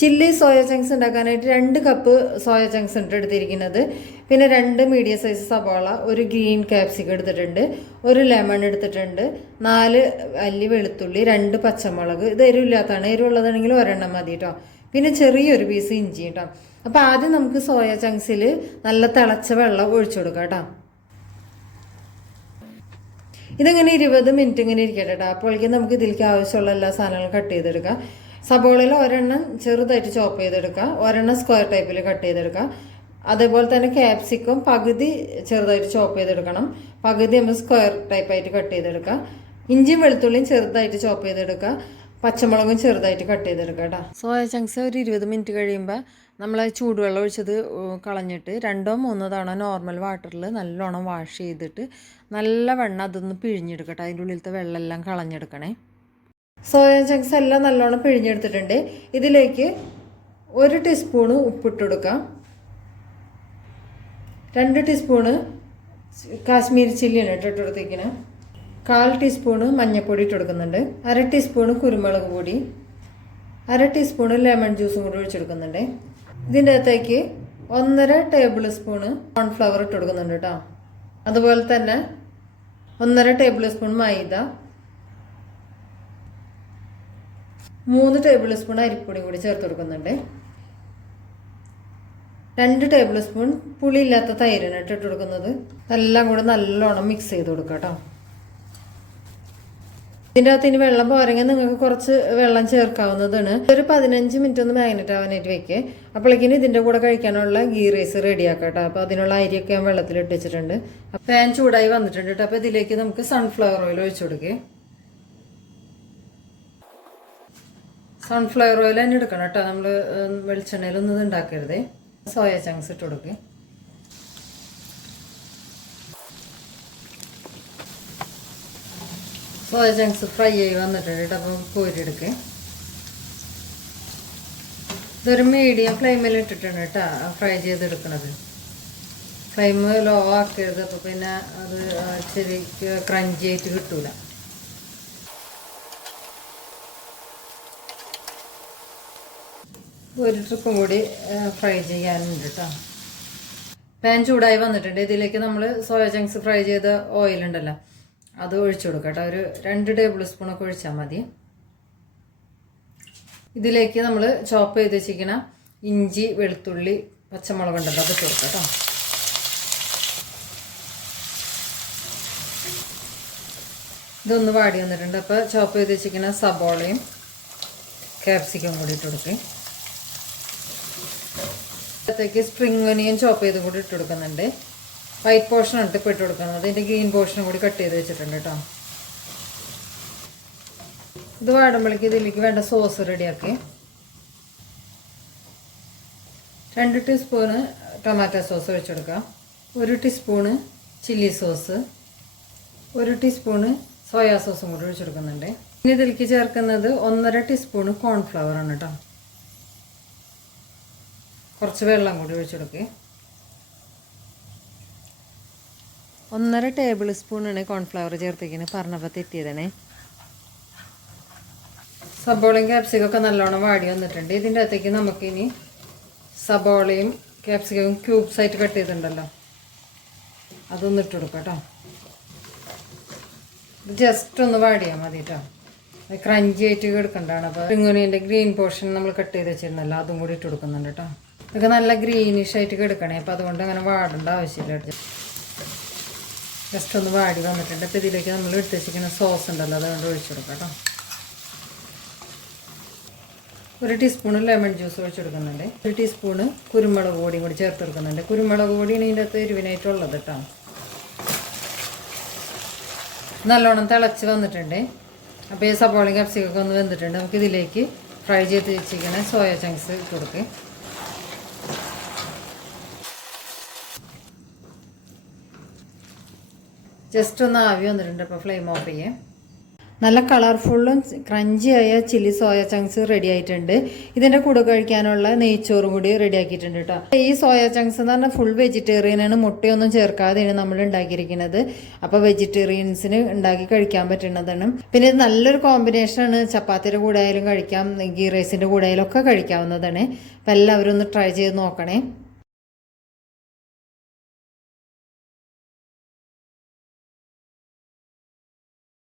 Chilli soya chunks ഉണ്ടാക്കാനായിട്ട് രണ്ട് cup soya chunks ഉണ്ട് എടുത്തിരിക്കുന്നത്. പിന്നെ രണ്ട് മീഡിയം സൈസ് സവാള ഒരു ഗ്രീൻ ക്യാപ്സിക്കം എടുത്തിട്ടുണ്ട് ഒരു ലെമൺ എടുത്തിട്ടുണ്ട് നാല് അല്ലി വെളുത്തുള്ളി രണ്ട് പച്ചമുളക്. ഇത് എരിവില്ലാത്തതാണ്. എരിവുള്ളതാണെങ്കിൽ ഒരെണ്ണം മതി കേട്ടോ പിന്നെ ചെറിയൊരു പീസ് ഇഞ്ചി കേട്ടോ അപ്പോൾ ആദ്യം നമുക്ക് സോയ ചങ്ക്സിൽ നല്ല തിളച്ച വെള്ളം ഒഴിച്ചു കൊടുക്കാം കേട്ടോ. ഇതിങ്ങനെ ഇരുപത് മിനിറ്റ് ഇങ്ങനെ ഇരിക്കട്ടെ കേട്ടോ അപ്പോഴേക്കും നമുക്ക് ഇതിലേക്ക് ആവശ്യമുള്ള എല്ലാ സാധനങ്ങളും കട്ട് ചെയ്തെടുക്കാം. സബോളയിൽ ഒരെണ്ണം ചെറുതായിട്ട് ചോപ്പ് ചെയ്തെടുക്കുക. ഒരെണ്ണം സ്ക്വയർ ടൈപ്പിൽ കട്ട് ചെയ്തെടുക്കുക. അതേപോലെ തന്നെ ക്യാപ്സിക്കം പകുതി ചെറുതായിട്ട് ചോപ്പ് ചെയ്തെടുക്കണം. പകുതി നമ്മൾ സ്ക്വയർ ടൈപ്പായിട്ട് കട്ട് ചെയ്തെടുക്കുക. ഇഞ്ചിയും വെളുത്തുള്ളിയും ചെറുതായിട്ട് ചോപ്പ് ചെയ്തെടുക്കുക. പച്ചമുളകും ചെറുതായിട്ട് കട്ട് ചെയ്തെടുക്കുക കേട്ടോ. സോയ ചങ്ക്സ് ഒരു ഇരുപത് മിനിറ്റ് കഴിയുമ്പോൾ നമ്മൾ ചൂടുവെള്ളം ഒഴിച്ചത് കളഞ്ഞിട്ട് രണ്ടോ മൂന്നോ തവണ നോർമൽ വാട്ടറിൽ നല്ലോണം വാഷ് ചെയ്തിട്ട് നല്ല വെണ്ണ അതൊന്ന് പിഴിഞ്ഞെടുക്കട്ടെ. അതിന്റെ ഉള്ളിലത്തെ വെള്ളമെല്ലാം കളഞ്ഞെടുക്കണേ. സോയ ചങ്ക്സ് എല്ലാം നല്ലോണം പിഴിഞ്ഞെടുത്തിട്ടുണ്ട്. ഇതിലേക്ക് ഒരു ടീസ്പൂണ് ഉപ്പിട്ട് കൊടുക്കാം രണ്ട് ടീസ്പൂണ് കാശ്മീരി ചില്ലിയാണ് ഇട്ടിട്ട് ഇട്ട് കൊടുത്തേക്കിന് കാൽ ടീസ്പൂണ് മഞ്ഞൾപ്പൊടി ഇട്ട് കൊടുക്കുന്നുണ്ട് അര ടീസ്പൂണ് കുരുമുളക് പൊടി. അര ടീസ്പൂണ് ലെമൺ ജ്യൂസും കൂടി ഒഴിച്ചെടുക്കുന്നുണ്ട്. ഇതിന്റെ അകത്തേക്ക് ഒന്നര ടേബിൾ സ്പൂണ് കോൺഫ്ലവർ ഇട്ട് കൊടുക്കുന്നുണ്ട് കേട്ടോ. അതുപോലെ തന്നെ ഒന്നര ടേബിൾ സ്പൂൺ മൈദ. മൂന്ന് ടേബിൾ സ്പൂൺ അരിപ്പൊടി കൂടി ചേർത്ത് കൊടുക്കുന്നുണ്ട്. രണ്ട് ടേബിൾ സ്പൂൺ പുളിയില്ലാത്ത തൈരാണ് ഇട്ടിട്ട് കൊടുക്കുന്നത്. എല്ലാം കൂടെ നല്ലോണം മിക്സ് ചെയ്ത് കൊടുക്കുക കേട്ടോ. ഇതിന്റെ അകത്ത് ഇനി വെള്ളം പോരെങ്കിൽ നിങ്ങൾക്ക് കുറച്ച് വെള്ളം ചേർക്കാവുന്നതാണ്. ഒരു പതിനഞ്ച് മിനിറ്റ് ഒന്ന് മാഗ്നറ്റ് ആവാനായിട്ട് വെക്കേ. അപ്പോഴേക്കിന് ഇതിന്റെ കൂടെ കഴിക്കാനുള്ള ഗീ റൈസ് റെഡിയാക്കാം കേട്ടോ. അപ്പോൾ അതിനുള്ള അരിയൊക്കെ ഞാൻ വെള്ളത്തിൽ ഇട്ടിച്ചിട്ടുണ്ട് പാൻ ചൂടായി വന്നിട്ടുണ്ട് കേട്ടോ. അപ്പോൾ ഇതിലേക്ക് നമുക്ക് സൺഫ്ലവർ ഓയിൽ ഒഴിച്ചു കൊടുക്കേ. സൺഫ്ലവർ ഓയിൽ തന്നെ എടുക്കണം കേട്ടോ. നമ്മൾ വെളിച്ചെണ്ണയിലൊന്നും ഇത് ഉണ്ടാക്കരുതേ. സോയ ചങ്ക്സ് ഇട്ട് കൊടുക്കുക സോയ ചങ്ക്സ് ഫ്രൈ ആയി വന്നിട്ടുണ്ട് കേട്ടോ അപ്പോൾ കോരിയെടുക്കുക ഇതൊരു മീഡിയം ഫ്ലെയിമിൽ ഇട്ടിട്ടുണ്ട് കേട്ടോ ഫ്രൈ ചെയ്തെടുക്കണത്. ഫ്ലെയിം ലോ ആക്കരുത് അപ്പോൾ പിന്നെ അത് ശരി ക്രഞ്ചി ആയിട്ട് കിട്ടൂല. ഒരു ട്രിപ്പും കൂടി ഫ്രൈ ചെയ്യാനുണ്ട് കേട്ടോ പാൻ ചൂടായി വന്നിട്ടുണ്ട്. ഇതിലേക്ക് നമ്മൾ സോയ ചങ്ക്സ് ഫ്രൈ ചെയ്ത ഓയിൽ ഉണ്ടല്ലോ അത് ഒഴിച്ചു കൊടുക്കാം കേട്ടോ ഒരു രണ്ട് ടേബിൾ സ്പൂണൊക്കെ ഒഴിച്ചാൽ മതി. ഇതിലേക്ക് നമ്മൾ ചോപ്പ് ചെയ്ത് വെച്ചിരിക്കണ ഇഞ്ചി വെളുത്തുള്ളി പച്ചമുളക് ഉണ്ടല്ലോ അതൊക്കെ കൊടുക്കാം കേട്ടോ ഇതൊന്ന് വാടി വന്നിട്ടുണ്ട്. അപ്പോൾ ചോപ്പ് ചെയ്ത് വെച്ചിരിക്കുന്ന സബോളയും ക്യാപ്സിക്കും കൂടി ഇട്ട് കൊടുക്കും. അകത്തേക്ക് സ്പ്രിംഗ് ഒനിയൻ ചോപ്പ് ചെയ്ത് കൂടി ഇട്ട് കൊടുക്കുന്നുണ്ട്. വൈറ്റ് പോർഷൻ ഇപ്പോൾ ഇട്ട് കൊടുക്കുന്നത്. ഇതിന്റെ ഗ്രീൻ പോർഷനും കൂടി കട്ട് ചെയ്ത് വെച്ചിട്ടുണ്ട് കേട്ടോ. ഇത് വാടുമ്പോഴേക്ക് ഇതിലേക്ക് വേണ്ട സോസ് റെഡിയാക്കി. രണ്ട് ടീസ്പൂണ് ടൊമാറ്റോ സോസ് ഒഴിച്ചെടുക്കാം ഒരു ടീസ്പൂണ് ചില്ലി സോസ് ഒരു ടീസ്പൂണ് സോയാ സോസും കൂടി ഒഴിച്ചെടുക്കുന്നുണ്ട് ഇനി ഇതിലേക്ക് ചേർക്കുന്നത് ഒന്നര ടീസ്പൂണ് കോൺഫ്ലവർ ആണ് കേട്ടോ. കുറച്ച് വെള്ളം കൂടി ഒഴിച്ചെടുക്കുക ഒന്നര ടേബിൾ സ്പൂണാണ് കോൺഫ്ലവർ ചേർത്തിക്കുന്നത് പറഞ്ഞപ്പോൾ തെറ്റിയതാണേ. സബോളയും ക്യാപ്സിക്കൊക്കെ നല്ലോണം വാടി വന്നിട്ടുണ്ട്. ഇതിന്റെ അകത്തേക്ക് നമുക്കിനി സബോളയും ക്യാപ്സിക്കവും ക്യൂബ്സ് ആയിട്ട് കട്ട് ചെയ്തിട്ടുണ്ടല്ലോ. അതൊന്ന് ഇട്ട് കൊടുക്കാം കേട്ടോ. ഇത് ജസ്റ്റ് ഒന്ന് വാടിയാൽ മതി കേട്ടോ. ക്രഞ്ചി ആയിട്ട് എടുക്കേണ്ടതാണ് അപ്പോൾ ഇങ്ങനെ ഗ്രീൻ പോർഷൻ നമ്മൾ കട്ട് ചെയ്ത് വെച്ചിരുന്നല്ലോ അതും കൂടി ഇട്ട് കൊടുക്കുന്നുണ്ട് കേട്ടോ. ഇതൊക്കെ നല്ല ഗ്രീനിഷ് ആയിട്ട് എടുക്കണേ അപ്പോൾ അതുകൊണ്ട് അങ്ങനെ വാടേണ്ട ആവശ്യമില്ല ജസ്റ്റ് ഒന്ന് വാടി വന്നിട്ടുണ്ട്. അപ്പോൾ ഇതിലേക്ക് നമ്മൾ എടുത്ത് വെച്ചിരിക്കുന്ന സോസ് ഉണ്ടല്ലോ അതുകൊണ്ട് ഒഴിച്ചു കൊടുക്കാം കേട്ടോ. ഒരു ടീസ്പൂണ് ലെമൺ ജ്യൂസ് ഒഴിച്ചു കൊടുക്കുന്നുണ്ട്. ഒരു ടീസ്പൂണ് കുരുമുളക് പൊടിയും കൂടി ചേർത്ത് കൊടുക്കുന്നുണ്ട്. കുരുമുളക് പൊടിയാണ് ഇതിന്റെ അകത്ത് എരിവിനായിട്ടുള്ളത് കേട്ടോ. നല്ലോണം തിളച്ച് വന്നിട്ടുണ്ട്. അപ്പോൾ ഈ സബോളയും കപ്സിക്കൊക്കെ ഒന്ന് വെന്തിട്ടുണ്ട്. നമുക്ക് ഇതിലേക്ക് ഫ്രൈ ചെയ്ത് വെച്ചിരിക്കുന്ന സോയ ചങ്ക്സ് കൊടുക്കുക ജസ്റ്റ് ഒന്ന് ആവി വന്നിട്ടുണ്ട് അപ്പോൾ ഫ്ലെയിം ഓഫ് ചെയ്യേ. നല്ല കളർഫുള്ളും ക്രഞ്ചിയായ ചില്ലി സോയ ചങ്ക്സ് റെഡി ആയിട്ടുണ്ട്. ഇതിന്റെ കൂടെ കഴിക്കാനുള്ള നെയ്ച്ചോറും കൂടി റെഡി ആക്കിയിട്ടുണ്ട് കേട്ടോ ഈ സോയ ചങ്ക്സ് എന്ന് പറഞ്ഞാൽ ഫുൾ വെജിറ്റേറിയൻ ആണ്. മുട്ടയൊന്നും ചേർക്കാതെയാണ് നമ്മൾ ഉണ്ടാക്കിയിരിക്കുന്നത്. അപ്പോൾ വെജിറ്റേറിയൻസിന് ഉണ്ടാക്കി കഴിക്കാൻ പറ്റുന്നതാണ്. പിന്നെ ഇത് നല്ലൊരു കോമ്പിനേഷനാണ് ചപ്പാത്തിയുടെ കൂടെ ആയാലും കഴിക്കാം. ഗീ റൈസിന്റെ കൂടെ ആയാലും ഒക്കെ കഴിക്കാവുന്നതാണ്. അപ്പോൾ എല്ലാവരും ഒന്ന് ട്രൈ ചെയ്ത് നോക്കണേ.